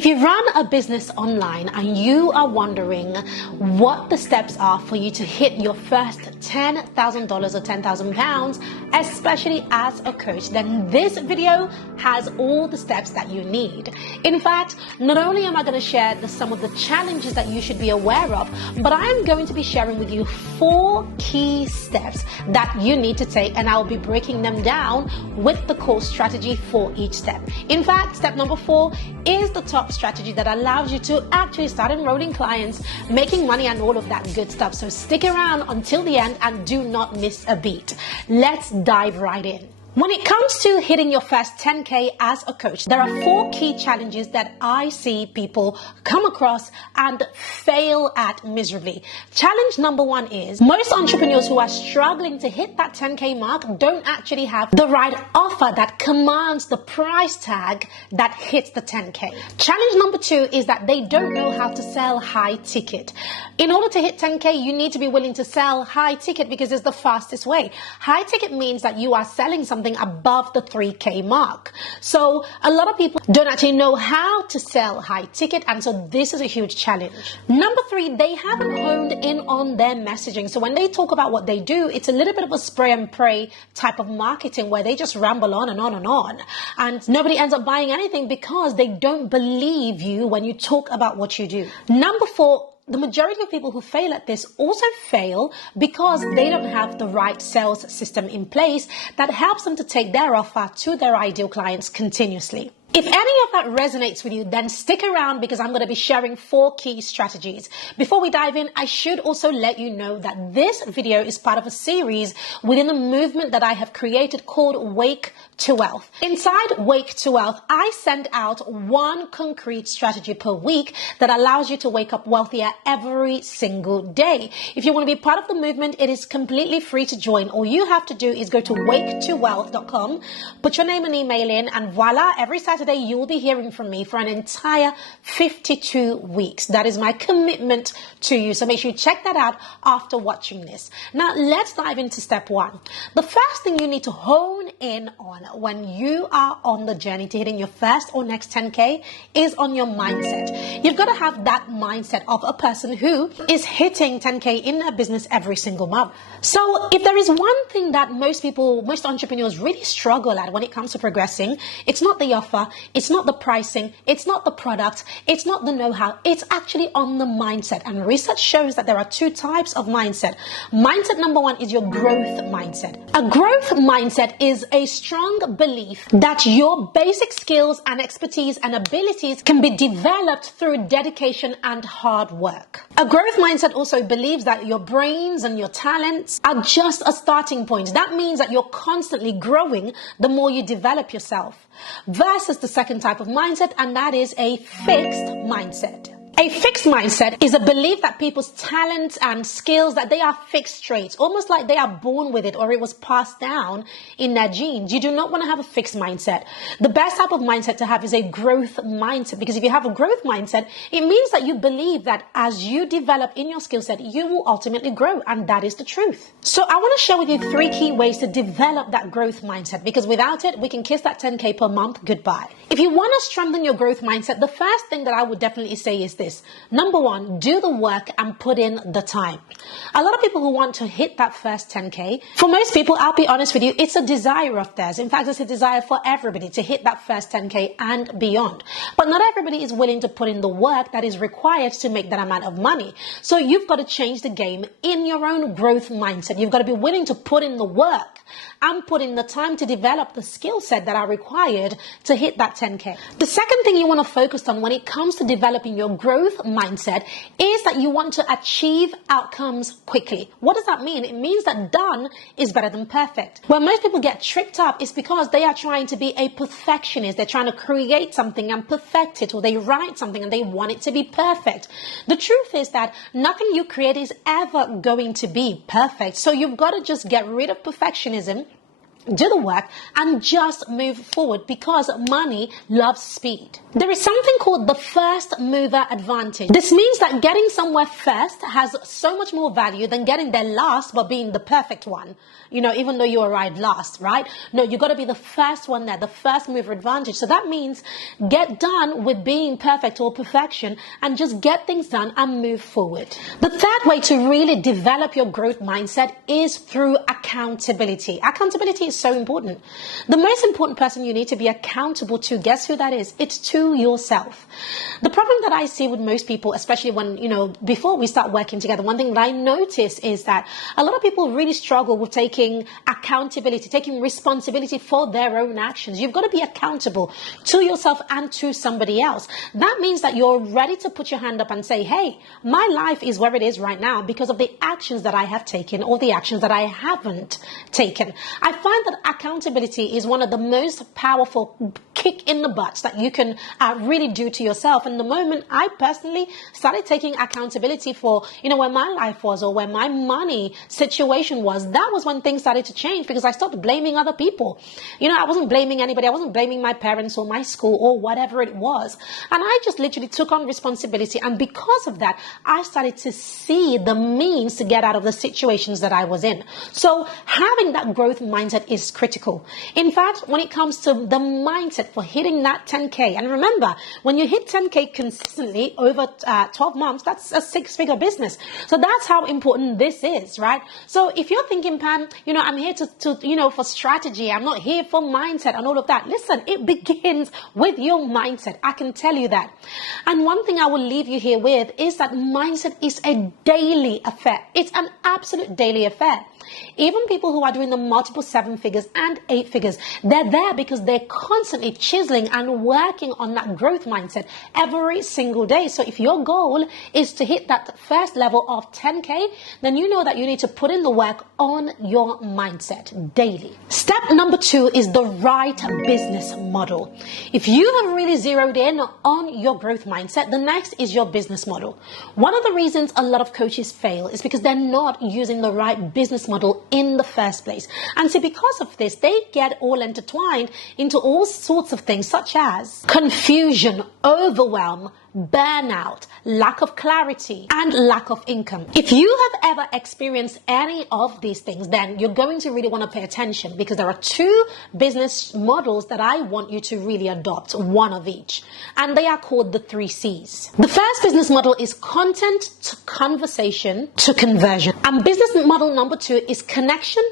If you run a business online and you are wondering what the steps are for you to hit your first $10,000 or £10,000, especially as a coach, then this video has all the steps that you need. In fact, not only am I going to share some of the challenges that you should be aware of, but I am going to be sharing with you 4 key steps that you need to take, and I'll be breaking them down with the core strategy for each step. In fact, step number 4 is the top strategy that allows you to actually start enrolling clients, making money, and all of that good stuff. So stick around until the end and do not miss a beat. Let's dive right in. When it comes to hitting your first 10K as a coach, there are 4 key challenges that I see people come across and fail at miserably. Challenge number 1 is most entrepreneurs who are struggling to hit that 10K mark don't actually have the right offer that commands the price tag that hits the 10K. Challenge number 2 is that they don't know how to sell high ticket. In order to hit 10K, you need to be willing to sell high ticket because it's the fastest way. High ticket means that you are selling something above the 3K mark. So a lot of people don't actually know how to sell high ticket, and so this is a huge challenge. Number 3, they haven't honed in on their messaging. So when they talk about what they do, it's a little bit of a spray and pray type of marketing where they just ramble on and on and on, and nobody ends up buying anything because they don't believe you when you talk about what you do. Number 4, the majority of people who fail at this also fail because they don't have the right sales system in place that helps them to take their offer to their ideal clients continuously. If any of that resonates with you, then stick around because I'm going to be sharing 4 key strategies. Before we dive in, I should also let you know that this video is part of a series within a movement that I have created called Wake to Wealth. Inside Wake to Wealth, I send out 1 concrete strategy per week that allows you to wake up wealthier every single day. If you want to be part of the movement, it is completely free to join. All you have to do is go to waketowealth.com, put your name and email in, and voila, every Saturday you will be hearing from me for an entire 52 weeks. That is my commitment to you. So make sure you check that out after watching this. Now let's dive into step 1. The first thing you need to hone in on when you are on the journey to hitting your first or next 10K is on your mindset. You've got to have that mindset of a person who is hitting 10K in their business every single month. So if there is one thing that most entrepreneurs really struggle at when it comes to progressing, it's not the offer, it's not the pricing, it's not the product, it's not the know-how, it's actually on the mindset. And research shows that there are 2 types of mindset. Mindset number 1 is your growth mindset. A growth mindset is a strong belief that your basic skills and expertise and abilities can be developed through dedication and hard work. A growth mindset also believes that your brains and your talents are just a starting point. That means that you're constantly growing the more you develop yourself. Versus the second type of mindset, and that is a fixed mindset. A fixed mindset is a belief that people's talents and skills, that they are fixed traits, almost like they are born with it or it was passed down in their genes. You do not want to have a fixed mindset. The best type of mindset to have is a growth mindset, because if you have a growth mindset, it means that you believe that as you develop in your skill set, you will ultimately grow, and that is the truth. So I want to share with you 3 key ways to develop that growth mindset, because without it, we can kiss that 10K per month goodbye. If you want to strengthen your growth mindset, the first thing that I would definitely say is this. Number 1, do the work and put in the time. A lot of people who want to hit that first 10K, for most people, I'll be honest with you, it's a desire of theirs. In fact, it's a desire for everybody to hit that first 10K and beyond. But not everybody is willing to put in the work that is required to make that amount of money. So you've got to change the game in your own growth mindset. You've got to be willing to put in the work and put in the time to develop the skill set that are required to hit that 10K. The second thing you want to focus on when it comes to developing your growth mindset is that you want to achieve outcomes quickly. What does that mean? It means that done is better than perfect. Where most people get tripped up is because they are trying to be a perfectionist. They're trying to create something and perfect it, or they write something and they want it to be perfect. The truth is that nothing you create is ever going to be perfect. So you've got to just get rid of perfectionism do the work, and just move forward, because money loves speed. There is something called the first mover advantage. This means that getting somewhere first has so much more value than getting there last but being the perfect one. You know, even though you arrived last, right? No, you got to be the first one there, the first mover advantage. So that means get done with being perfect or perfection and just get things done and move forward. The third way to really develop your growth mindset is through accountability. Accountability is so important. The most important person you need to be accountable to, guess who that is? It's to yourself. The problem that I see with most people, especially when, you know, before we start working together, one thing that I notice is that a lot of people really struggle with taking accountability, taking responsibility for their own actions. You've got to be accountable to yourself and to somebody else. That means that you're ready to put your hand up and say, hey, my life is where it is right now because of the actions that I have taken or the actions that I haven't taken. I find that accountability is one of the most powerful kick in the butts that you can really do to yourself. And the moment I personally started taking accountability for, you know, where my life was or where my money situation was, that was when things started to change, because I stopped blaming other people. You know, I wasn't blaming anybody. I wasn't blaming my parents or my school or whatever it was. And I just literally took on responsibility. And because of that, I started to see the means to get out of the situations that I was in. So having that growth mindset is critical. In fact, when it comes to the mindset for hitting that 10K, and remember, when you hit 10K consistently over 12 months, that's a six-figure business. So that's how important this is, right? So if you're thinking, Pam, you know, I'm here to you know, for strategy, I'm not here for mindset and all of that. Listen, it begins with your mindset. I can tell you that. And one thing I will leave you here with is that mindset is a daily affair. It's an absolute daily affair. Even people who are doing the multiple 7 figures and 8 figures, they're there because they're constantly chiseling and working on that growth mindset every single day. So if your goal is to hit that first level of 10K, then you know that you need to put in the work on your mindset daily. Step number 2 is the right business model. If you have really zeroed in on your growth mindset, the next is your business model. One of the reasons a lot of coaches fail is because they're not using the right business model in the first place. And so because of this, they get all intertwined into all sorts of things such as confusion, overwhelm, burnout, lack of clarity, and lack of income. If you have ever experienced any of these things, then you're going to really want to pay attention, because there are 2 business models that I want you to really adopt, one of each. And they are called the 3 C's. The first business model is content to conversation to conversion. And business model number 2 is connection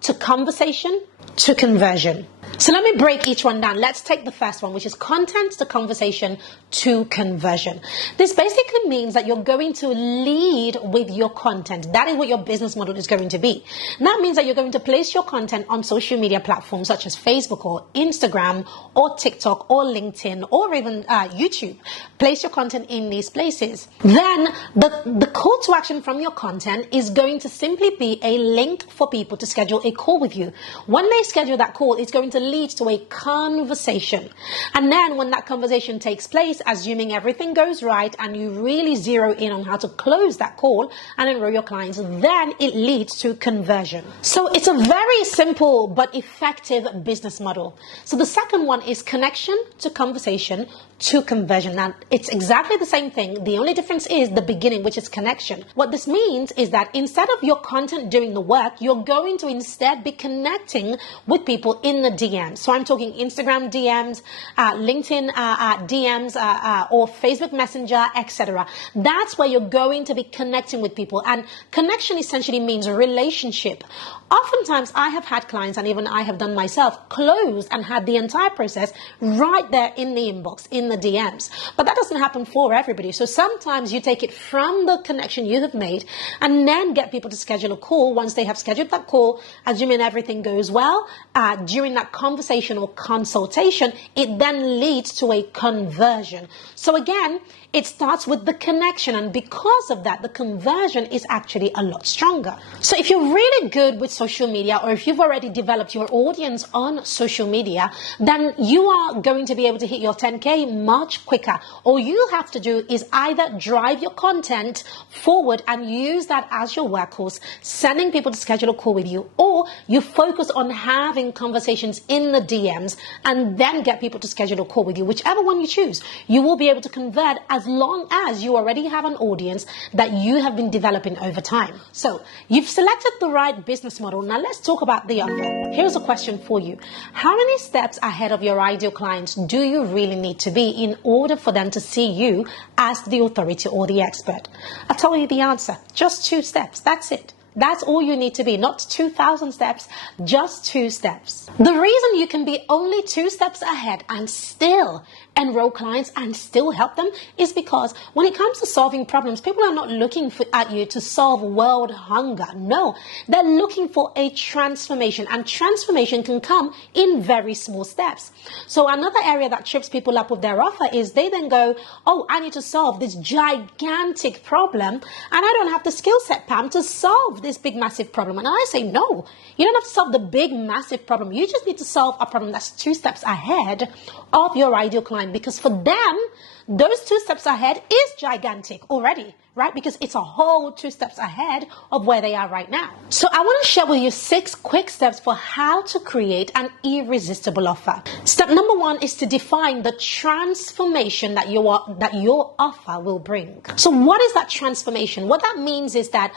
to conversation to conversion. So let me break each one down. Let's take the first one, which is content to conversation to conversion. This basically means that you're going to lead with your content. That is what your business model is going to be. And that means that you're going to place your content on social media platforms such as Facebook or Instagram or TikTok or LinkedIn or even YouTube. Place your content in these places. Then the call to action from your content is going to simply be a link for people to schedule a call with you. When they schedule that call, it's going to lead to a conversation. And then when that conversation takes place, assuming everything goes right and you really zero in on how to close that call and enroll your clients, then it leads to conversion. So it's a very simple but effective business model. So the second one is connection to conversation to conversion. Now, it's exactly the same thing. The only difference is the beginning, which is connection. What this means is that instead of your content doing the work, you're going to instead be connecting with people in the DMs. So I'm talking Instagram DMs, LinkedIn DMs, or Facebook Messenger, etc. That's where you're going to be connecting with people. And connection essentially means a relationship. Oftentimes, I have had clients, and even I have done myself, close and had the entire process right there in the inbox, in the DMs. But that doesn't happen for everybody. So sometimes you take it from the connection you have made and then get people to schedule a call. Once they have scheduled that call, assuming everything goes well, during that conversation or consultation, it then leads to a conversion. So again, it starts with the connection, and because of that, the conversion is actually a lot stronger. So if you're really good with social media, or if you've already developed your audience on social media, then you are going to be able to hit your 10K much quicker. All you have to do is either drive your content forward and use that as your workhorse, sending people to schedule a call with you, or or you focus on having conversations in the DMs and then get people to schedule a call with you. Whichever one you choose, you will be able to convert as long as you already have an audience that you have been developing over time. So you've selected the right business model. Now let's talk about the offer. Here's a question for you. How many steps ahead of your ideal clients do you really need to be in order for them to see you as the authority or the expert? I told you the answer. Just 2 steps. That's it. That's all you need to be, not 2,000 steps, just 2 steps. The reason you can be only 2 steps ahead and still enroll clients and still help them is because when it comes to solving problems, people are not looking at you to solve world hunger. No, they're looking for a transformation, and transformation can come in very small steps. So another area that trips people up with their offer is they then go, oh, I need to solve this gigantic problem and I don't have the skill set, Pam, to solve this big massive problem. And I say, no, you don't have to solve the big massive problem. You just need to solve a problem that's 2 steps ahead of your ideal client, because for them, those 2 steps ahead is gigantic already, right? Because it's a whole 2 steps ahead of where they are right now. So I want to share with you 6 quick steps for how to create an irresistible offer. Step number 1 is to define the transformation that your offer will bring. So what is that transformation? What that means is that,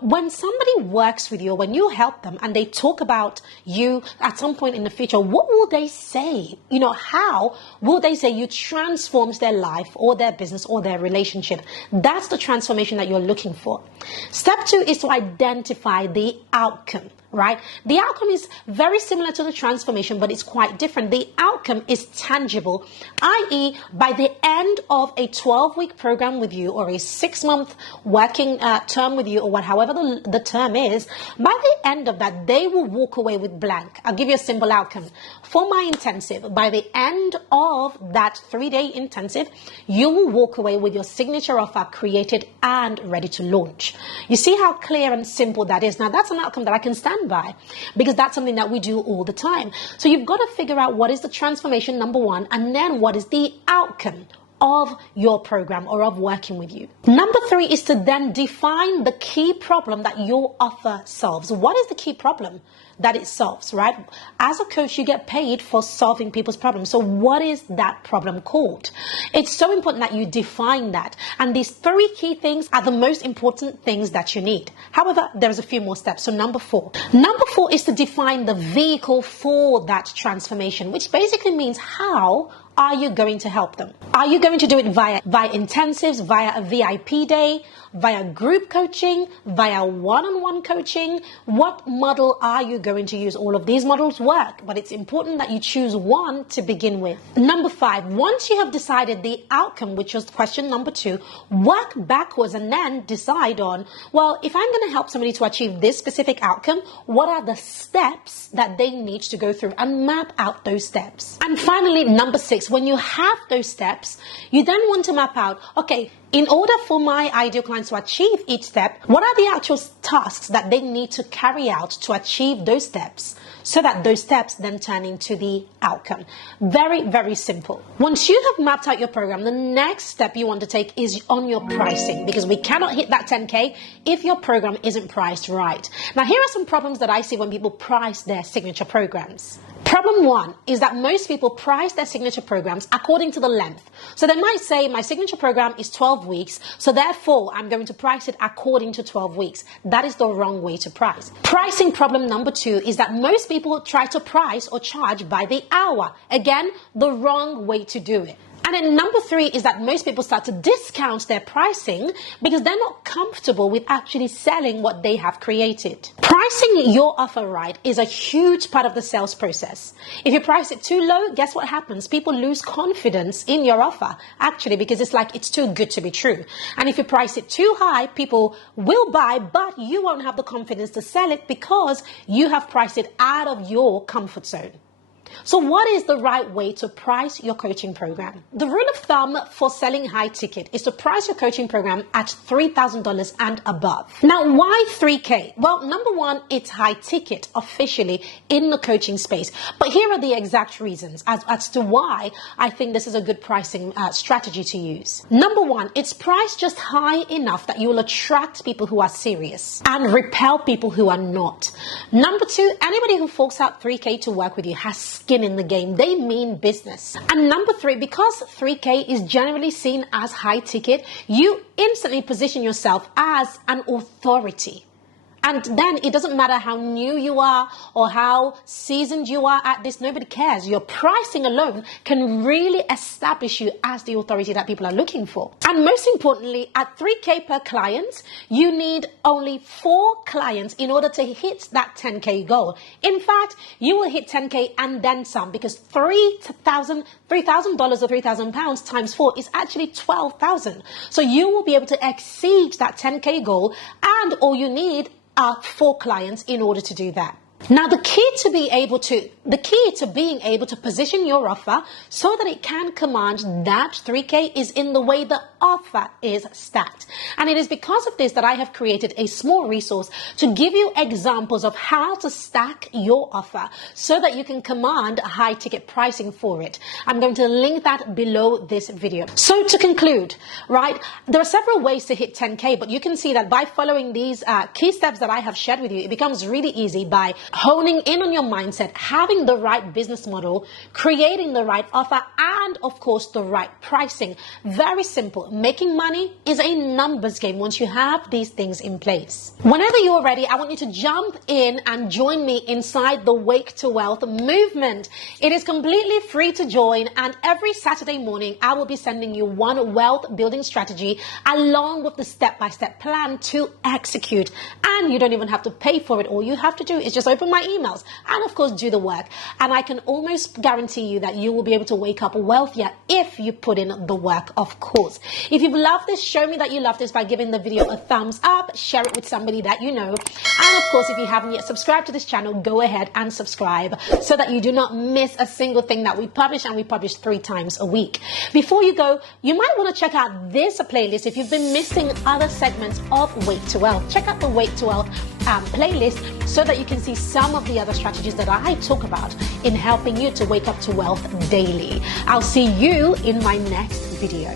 when somebody works with you, when you help them and they talk about you at some point in the future, what will they say? How will they say you transformed their life or their business or their relationship? That's the transformation that you're looking for. Step 2 is to identify the outcome, right? The outcome is very similar to the transformation, but it's quite different. The outcome is tangible, i.e., by the end of a 12-week program with you or a 6-month working term with you, or however the term is, by the end of that, they will walk away with blank. I'll give you a simple outcome. For my intensive, by the end of that 3-day intensive, you will walk away with your signature offer created and ready to launch. You see how clear and simple that is? Now, that's an outcome that I can stand by, because that's something that we do all the time. So you've got to figure out what is the transformation, number 1, and then what is the outcome of your program or of working with you. Number 3 is to then define the key problem that your offer solves. What is the key problem that it solves, right? As a coach, you get paid for solving people's problems. So what is that problem called? It's so important that you define that. And these 3 key things are the most important things that you need. However, there's a few more steps. So number 4. Number 4 is to define the vehicle for that transformation, which basically means how are you going to help them? Are you going to do it via intensives, via a VIP day, via group coaching, via one-on-one coaching? What model are you going to use? All of these models work, but it's important that you choose one to begin with. Number 5, once you have decided the outcome, which was question number 2, work backwards and then decide on, well, if I'm going to help somebody to achieve this specific outcome, what are the steps that they need to go through, and map out those steps. And finally, number 6, when you have those steps, you then want to map out, okay, in order for my ideal clients to achieve each step, what are the actual tasks that they need to carry out to achieve those steps, so that those steps then turn into the outcome. Very, very simple. Once you have mapped out your program, the next step you want to take is on your pricing, because we cannot hit that 10K if your program isn't priced right. Now, here are some problems that I see when people price their signature programs. Problem 1 is that most people price their signature programs according to the length. So they might say, my signature program is 12 weeks, so therefore I'm going to price it according to 12 weeks. That is the wrong way to price. Pricing problem number 2 is that most people try to price or charge by the hour. Again, the wrong way to do it. And then number 3 is that most people start to discount their pricing because they're not comfortable with actually selling what they have created. Pricing your offer right is a huge part of the sales process. If you price it too low, guess what happens? People lose confidence in your offer, actually, because it's like it's too good to be true. And if you price it too high, people will buy, but you won't have the confidence to sell it because you have priced it out of your comfort zone. So what is the right way to price your coaching program? The rule of thumb for selling high ticket is to price your coaching program at $3,000 and above. Now, why 3K? Well, number one, it's high ticket officially in the coaching space. But here are the exact reasons as to why I think this is a good pricing strategy to use. Number one, it's priced just high enough that you will attract people who are serious and repel people who are not. Number two, anybody who forks out 3K to work with you has skin in the game. They mean business. And number three, because 3K is generally seen as high ticket, you instantly position yourself as an authority. And then it doesn't matter how new you are or how seasoned you are at this, nobody cares. Your pricing alone can really establish you as the authority that people are looking for. And most importantly, at 3K per client, you need only 4 clients in order to hit that 10K goal. In fact, you will hit 10K and then some, because $3,000 or £3,000 times 4 is actually 12,000. So you will be able to exceed that 10K goal, and all you need are 4 clients in order to do that. Now, the key to being able to position your offer so that it can command that 3K is in the way the offer is stacked. And it is because of this that I have created a small resource to give you examples of how to stack your offer so that you can command a high ticket pricing for it. I'm going to link that below this video. So to conclude, right, there are several ways to hit 10K, but you can see that by following these key steps that I have shared with you, it becomes really easy by honing in on your mindset, having the right business model, creating the right offer, and of course the right pricing. Very simple. Making money is a numbers game once you have these things in place. Whenever you're ready, I want you to jump in and join me inside the Wake to Wealth movement. It is completely free to join, and every Saturday morning I will be sending you one wealth building strategy along with the step-by-step plan to execute. And you don't even have to pay for it. All you have to do is just open my emails and of course do the work. And I can almost guarantee you that you will be able to wake up wealthier if you put in the work, of course. If you've loved this, show me that you love this by giving the video a thumbs up, share it with somebody that you know. And of course, if you haven't yet subscribed to this channel, go ahead and subscribe so that you do not miss a single thing that we publish, and we publish 3 times a week. Before you go, you might want to check out this playlist if you've been missing other segments of Wake to Wealth. Check out the Wake to Wealth playlist so that you can see some of the other strategies that I talk about in helping you to wake up to wealth daily. I'll see you in my next video.